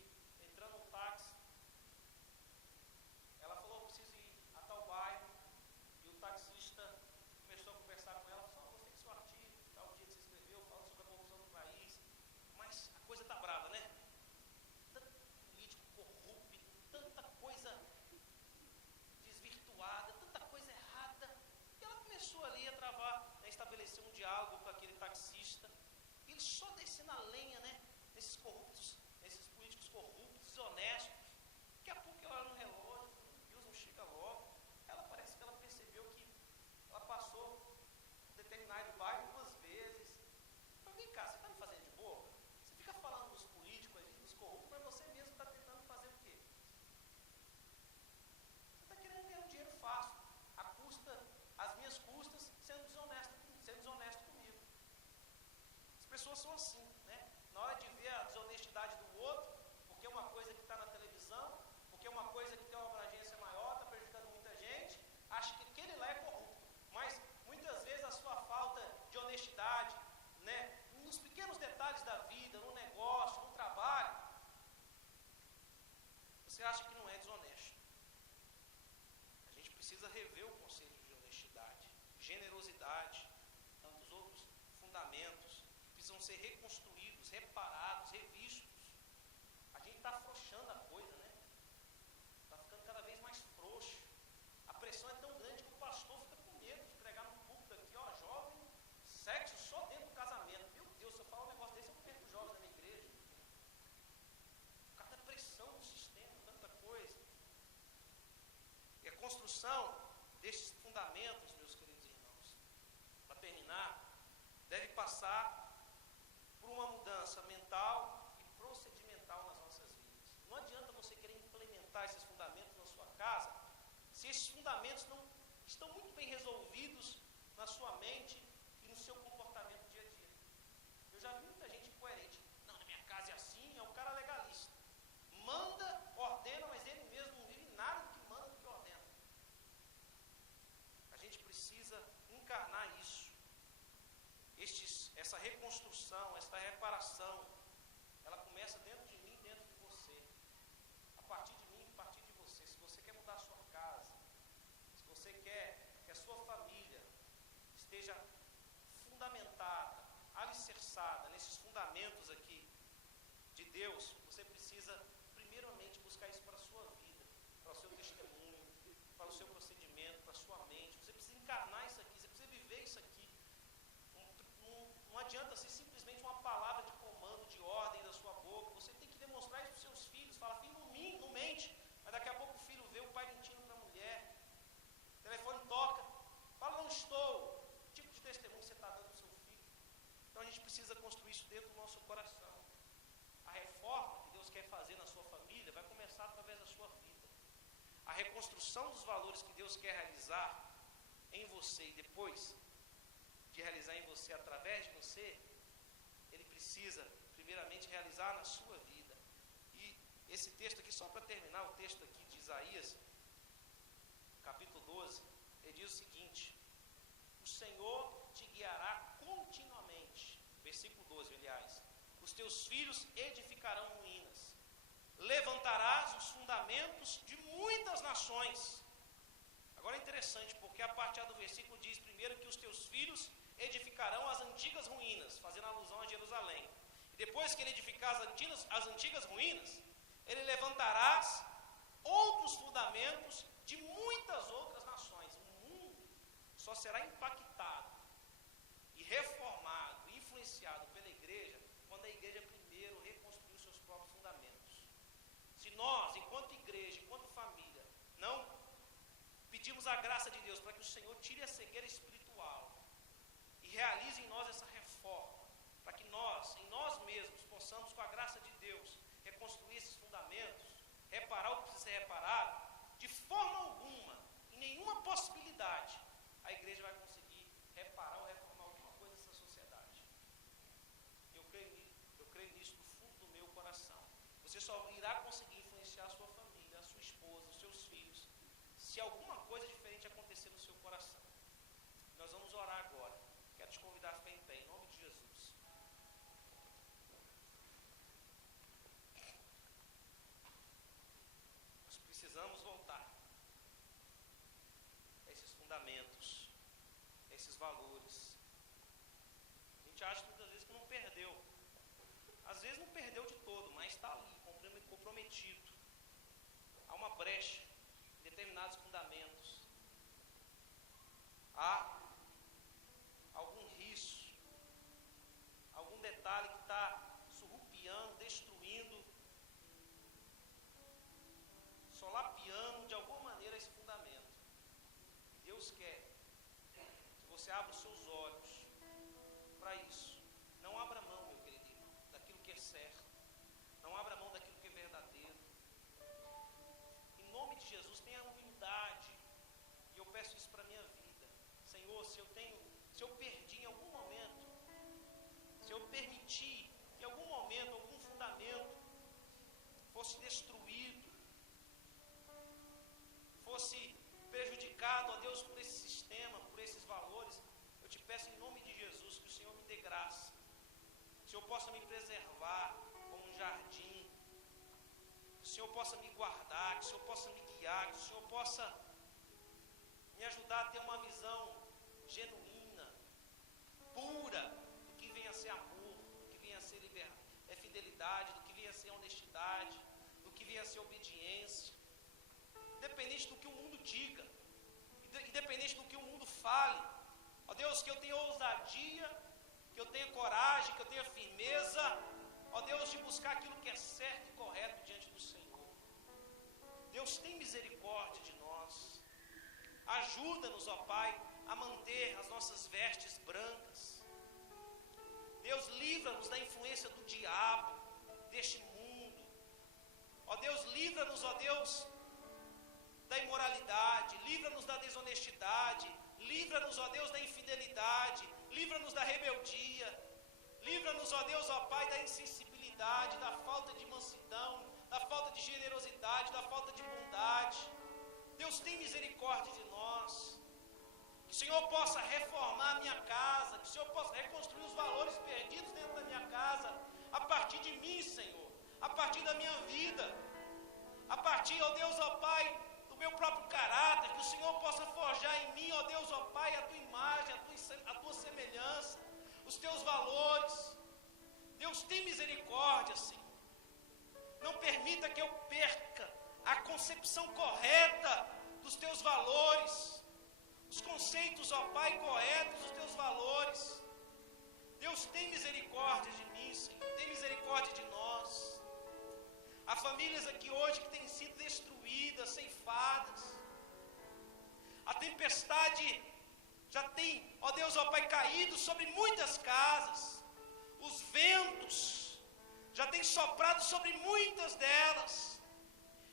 pessoas são assim, né? Na hora de ver a desonestidade do outro, porque é uma coisa que está na televisão, porque é uma coisa que tem uma abrangência maior, está prejudicando muita gente, acha que aquele lá é corrupto. Mas muitas vezes a sua falta de honestidade, né, nos pequenos detalhes da vida, no negócio, no trabalho, você acha que não é desonesto. A gente precisa rever o conceito de honestidade, generosidade, tantos outros fundamentos precisam ser reconstruídos, reparados, revistos. A gente está afrouxando a coisa, né? Está ficando cada vez mais frouxo. A pressão é tão grande que o pastor fica com medo de pregar no púlpito aqui, ó, jovem, sexo só dentro do casamento. Meu Deus, se eu falar um negócio desse, eu perco os jovens da minha igreja. Por causa da pressão do sistema, tanta coisa. E a construção destes fundamentos, meus queridos irmãos, para terminar, deve passar por uma mudança mental e procedimental nas nossas vidas. Não adianta você querer implementar esses fundamentos na sua casa, se esses fundamentos não estão muito bem resolvidos na sua mente e no seu comportamento dia a dia. Eu já vi muita gente incoerente. Não, na minha casa é assim, é um cara legalista. Manda, ordena, mas ele mesmo não vive nada do que manda, do que ordena. A gente precisa encarnar isso. Essa reconstrução, essa reparação, ela começa dentro de mim, dentro de você. A partir de mim, a partir de você. Se você quer mudar a sua casa, se você quer que a sua família esteja fundamentada, alicerçada nesses fundamentos aqui de Deus, você precisa primeiramente buscar isso para a sua vida, para o seu testemunho, para o seu procedimento, para a sua mente. Você precisa encarnar isso aqui, você precisa viver isso aqui. Não adianta ser simplesmente uma palavra de comando, de ordem da sua boca. Você tem que demonstrar isso para os seus filhos. Fala, filho, não mente. Mas daqui a pouco o filho vê o pai mentindo para a mulher. O telefone toca. Fala, não estou. Que tipo de testemunho você está dando para o seu filho? Então a gente precisa construir isso dentro do nosso coração. A reforma que Deus quer fazer na sua família vai começar através da sua vida. A reconstrução dos valores que Deus quer realizar em você e depois de realizar em você, através de você, ele precisa primeiramente realizar na sua vida. E esse texto aqui, só para terminar, o texto aqui de Isaías, capítulo 12, ele diz o seguinte: o Senhor te guiará continuamente, versículo 12, aliás, os teus filhos edificarão ruínas, levantarás os fundamentos de muitas nações. Agora é interessante, porque a parte A do versículo diz primeiro que os teus filhos edificarão as antigas ruínas, fazendo alusão a Jerusalém. E depois que ele edificar as antigas ruínas, ele levantarás outros fundamentos de muitas outras nações. O mundo só será impactado e reformado, influenciado pela igreja, quando a igreja primeiro reconstruir os seus próprios fundamentos. Se nós, enquanto igreja, enquanto família, não pedimos a graça de Deus para que o Senhor tire a cegueira espiritual e realize em nós essa reforma, para que nós, em nós mesmos, possamos, com a graça de Deus, reconstruir esses fundamentos, reparar o que precisa ser reparado, de forma alguma, em nenhuma possibilidade, a igreja vai conseguir reparar ou reformar alguma coisa nessa sociedade. Eu creio nisso do fundo do meu coração. Você só irá conseguir influenciar a sua família, a sua esposa, os seus filhos, se alguma coisa diferente acontecer no seu coração. Nós vamos orar agora. Quero te convidar a ficar em pé, em nome de Jesus. Nós precisamos voltar a esses fundamentos, a esses valores. A gente acha muitas vezes que não perdeu. Às vezes não perdeu de todo, mas está ali, comprometido. Há uma brecha em determinados fundamentos. Há algum risco, algum detalhe que está surrupiando, destruindo, solapiando de alguma maneira esse fundamento. Deus quer que você abra os seus olhos para isso. Não abra mão, meu querido irmão, daquilo que é certo. Não abra mão daquilo que é verdadeiro. Em nome de Jesus, tenha humildade. E eu peço isso para a minha vida. Senhor, se eu perdi em algum momento, se eu permitir que em algum momento, algum fundamento fosse destruído, fosse prejudicado, ó Deus, por esse sistema, por esses valores, eu te peço em nome de Jesus que o Senhor me dê graça, que o Senhor possa me preservar como um jardim, que o Senhor possa me guardar, que o Senhor possa me guiar, que o Senhor possa me ajudar a ter uma visão genuína, pura, do que venha a ser amor, do que venha a ser fidelidade, do que venha a ser honestidade, do que venha a ser obediência, independente do que o mundo diga, independente do que o mundo fale, ó Deus, que eu tenha ousadia, que eu tenha coragem, que eu tenha firmeza, ó Deus, de buscar aquilo que é certo e correto diante do Senhor. Deus, tem misericórdia de nós, ajuda-nos, ó Pai, a manter as nossas vestes brancas. Deus, livra-nos da influência do diabo, deste mundo. Ó Deus, livra-nos, ó Deus, da imoralidade, livra-nos da desonestidade, livra-nos, ó Deus, da infidelidade, livra-nos da rebeldia, livra-nos, ó Deus, ó Pai, da insensibilidade, da falta de mansidão, da falta de generosidade, da falta de bondade. Deus, tem misericórdia de nós, que o Senhor possa reformar a minha casa, que o Senhor possa reconstruir os valores perdidos dentro da minha casa, a partir de mim, Senhor, a partir da minha vida, a partir, ó Deus, ó Pai, do meu próprio caráter, que o Senhor possa forjar em mim, ó Deus, ó Pai, a tua imagem, a tua semelhança, os teus valores. Deus, tem misericórdia, Senhor. Não permita que eu perca a concepção correta dos teus valores, os conceitos, ó Pai, corretos dos teus valores. Deus, tem misericórdia de mim, Senhor, tem misericórdia de nós. Há famílias aqui hoje que têm sido destruídas, ceifadas. A tempestade já tem, ó Deus, ó Pai, caído sobre muitas casas. Os ventos já têm soprado sobre muitas delas.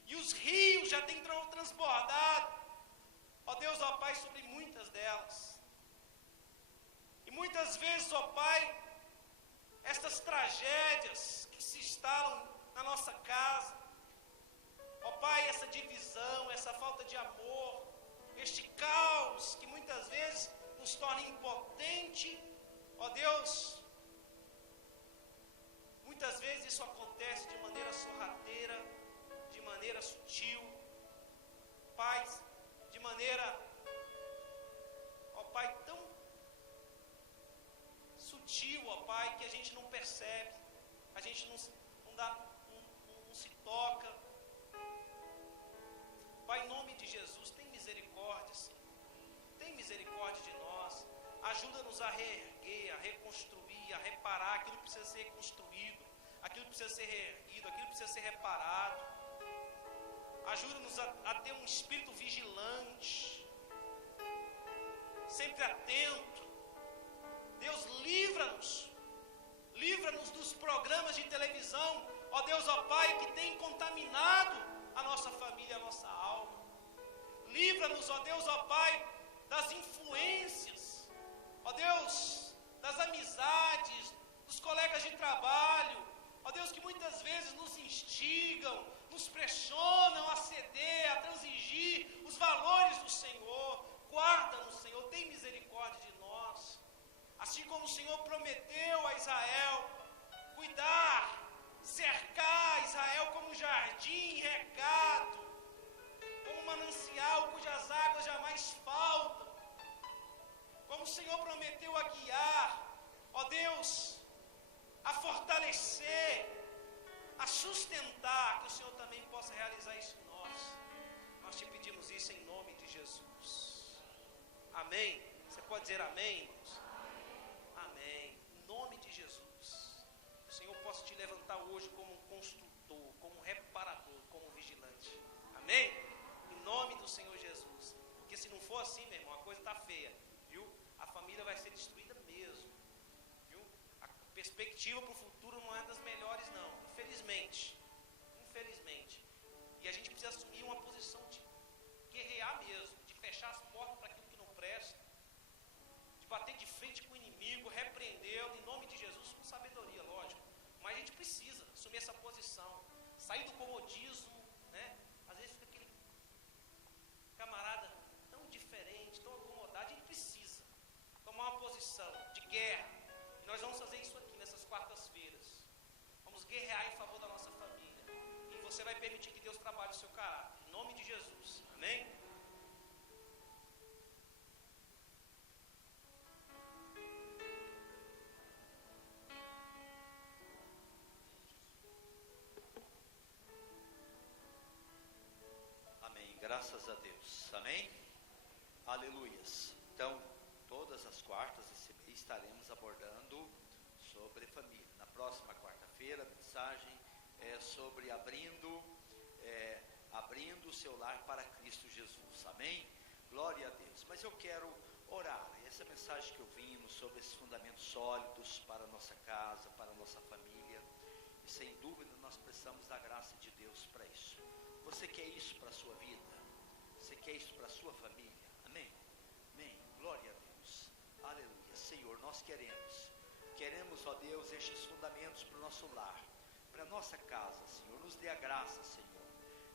E os rios já têm transbordado, ó Deus, ó Pai, sobre muitas delas. E muitas vezes, ó Pai, estas tragédias que se instalam na nossa casa, ó Pai, essa divisão, essa falta de amor, este caos que muitas vezes nos torna impotente, ó Deus, muitas vezes isso acontece de maneira sorrateira, de maneira sutil, Pai, de maneira, ó Pai, tão sutil, ó Pai, que a gente não percebe, a gente não se toca. Pai, em nome de Jesus, tem misericórdia, Senhor. Tem misericórdia de nós. Ajuda-nos a reerguer, a reconstruir, a reparar aquilo que precisa ser reconstruído, aquilo que precisa ser reerguido, aquilo que precisa ser reparado. Ajuda-nos a ter um espírito vigilante, sempre atento. Deus, livra-nos dos programas de televisão, ó Deus, ó Pai, que tem contaminado a nossa família, a nossa alma. Livra-nos, ó Deus, ó Pai, das influências, ó Deus, das amizades, dos colegas de trabalho, ó Deus, que muitas vezes nos instigam, nos pressionam a ceder, a transigir os valores do Senhor. Guarda-nos, Senhor, tem misericórdia de nós. Assim como o Senhor prometeu a Israel, cuidar, cercar Israel como um jardim regado, como um manancial cujas águas jamais faltam. Como o Senhor prometeu a guiar, ó Deus, a fortalecer, a sustentar, que o Senhor também possa realizar isso em nós. Nós te pedimos isso em nome de Jesus. Amém? Você pode dizer amém, irmãos? Amém. Em nome de Jesus. Que o Senhor possa te levantar hoje como um construtor, como um reparador, como um vigilante. Amém? Em nome do Senhor Jesus. Porque se não for assim, meu irmão, a coisa está feia. Viu? A família vai ser destruída mesmo. Viu? A perspectiva para o futuro não é das melhores, não. Infelizmente. E a gente precisa assumir uma posição de guerrear mesmo, de fechar as portas para aquilo que não presta, de bater de frente com o inimigo, repreendê-lo em nome de Jesus com assumir essa posição, sair do comodismo, né? Às vezes fica aquele camarada tão diferente, tão acomodado. A gente precisa tomar uma posição de guerra. E nós vamos fazer isso aqui nessas quartas-feiras. Vamos guerrear em favor da nossa família. E você vai permitir que Deus trabalhe o seu caráter. Em nome de Jesus. Amém? Graças a Deus, amém? Aleluias. Então, todas as quartas desse mês estaremos abordando sobre família. Na próxima quarta-feira, a mensagem é sobre abrindo o seu lar para Cristo Jesus, amém? Glória a Deus. Mas eu quero orar. Essa mensagem que eu vim sobre esses fundamentos sólidos para a nossa casa, para a nossa família, e sem dúvida nós precisamos da graça de Deus para isso. Você quer isso para a sua vida? Você quer isso para a sua família? Amém? Amém. Glória a Deus. Aleluia. Senhor, nós queremos, ó Deus, estes fundamentos para o nosso lar, para a nossa casa, Senhor. Nos dê a graça, Senhor,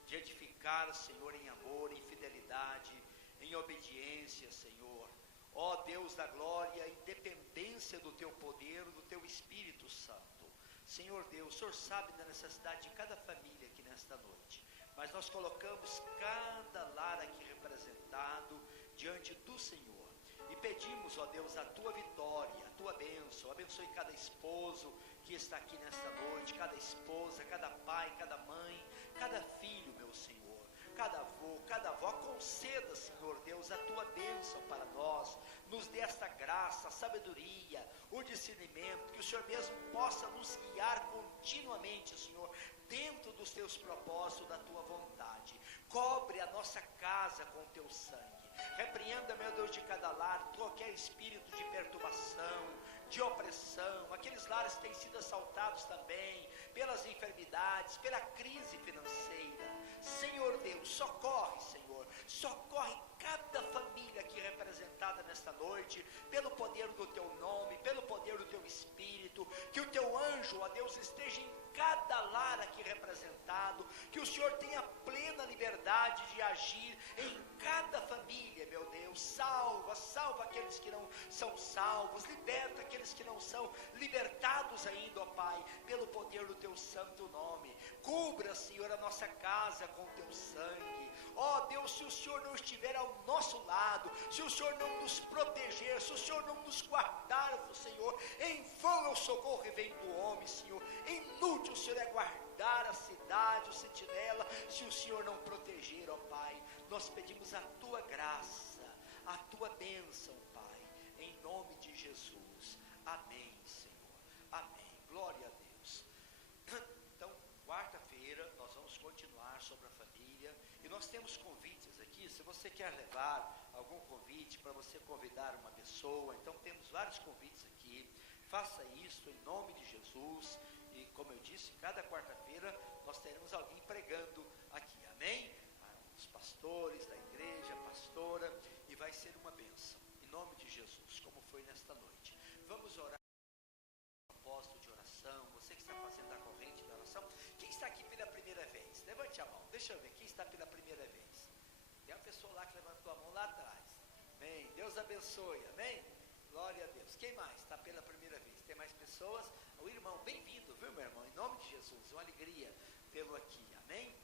de edificar, Senhor, em amor, em fidelidade, em obediência, Senhor. Ó Deus da glória, em dependência do Teu poder, do Teu Espírito Santo. Senhor Deus, o Senhor sabe da necessidade de cada família aqui nesta noite. Mas nós colocamos cada lar aqui representado diante do Senhor. E pedimos, ó Deus, a Tua vitória, a Tua bênção. Abençoe cada esposo que está aqui nesta noite, cada esposa, cada pai, cada mãe, cada filho, meu Senhor. Cada avô, cada avó, conceda, Senhor Deus, a Tua bênção para nós. Nos dê esta graça, a sabedoria, o discernimento, que o Senhor mesmo possa nos guiar continuamente, Senhor, dentro dos Teus propósitos, da Tua vontade. Cobre a nossa casa com o Teu sangue. Repreenda, meu Deus, de cada lar, qualquer espírito de perturbação, de opressão, aqueles lares que têm sido assaltados também, pelas enfermidades, pela crise financeira. Senhor Deus, socorre, Senhor, socorre cada família aqui representada nesta noite, pelo poder do Teu nome, pelo poder do Teu Espírito, que o Teu anjo, ó Deus, esteja em cada lar aqui representado, que o Senhor tenha plena liberdade de agir em cada família, meu Deus. Salva aqueles que não são salvos, liberta aqueles que não são libertados ainda, ó Pai, pelo poder do Teu santo nome. Cubra, Senhor, a nossa casa com o Teu sangue. Ó Deus, se o Senhor não estiver ao nosso lado, se o Senhor não nos proteger, se o Senhor não nos guardar, Senhor, em vão é o socorro que vem do homem, Senhor. Inútil o Senhor é guardar a cidade, o sentinela, se o Senhor não proteger, ó Pai. Nós pedimos a Tua graça, a Tua bênção, Pai, em nome de Jesus. Amém, Senhor. Amém. Glória a Deus. Então, quarta-feira, nós vamos continuar sobre a família. E nós temos convites aqui. Se você quer levar algum convite para você convidar uma pessoa, então temos vários convites aqui. Faça isso em nome de Jesus. E como eu disse, cada quarta-feira nós teremos alguém pregando aqui. Amém? Os pastores da igreja, pastora, e vai ser uma bênção. Em nome de Jesus, como foi nesta noite. Vamos orar. Propósito de oração. Você que está fazendo a corrente da oração. Quem está aqui pela primeira vez? Levante a mão. Deixa eu ver. Quem está pela primeira vez? Tem uma pessoa lá que levantou a mão lá atrás. Amém. Deus abençoe. Amém? Glória a Deus. Quem mais está pela primeira vez? Tem mais pessoas? O irmão, bem-vindo, viu, meu irmão? Em nome de Jesus, uma alegria tê-lo aqui. Amém?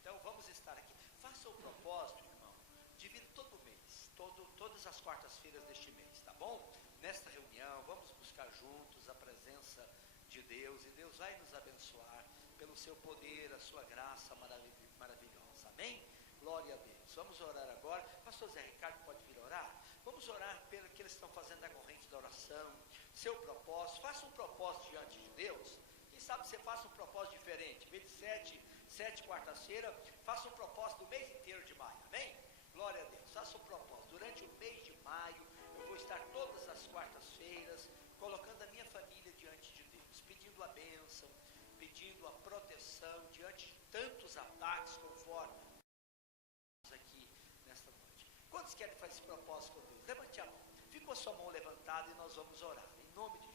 Então vamos estar aqui. Faça o propósito, irmão, de vir todo mês, todas as quartas-feiras deste mês, tá bom? Nesta reunião, vamos buscar juntos a presença de Deus, e Deus vai nos abençoar pelo seu poder, a sua graça maravilhosa. Amém? Glória a Deus. Vamos orar agora. Pastor Zé Ricardo pode vir orar? Vamos orar pelos que eles estão fazendo a corrente da oração, seu propósito. Faça um propósito diante de Deus. Quem sabe você faça um propósito diferente. Em vez de sete quarta-feira, faça um propósito do mês inteiro de maio. Amém? Glória a Deus. Faça um propósito. Durante o mês de maio, eu vou estar todas as quartas-feiras colocando a minha família diante de Deus, pedindo a bênção, pedindo a proteção diante de tantos ataques conforme aqui nesta noite. Quantos querem fazer esse propósito com Deus? Levante a mão. Fica com a sua mão levantada e nós vamos orar. Em nome de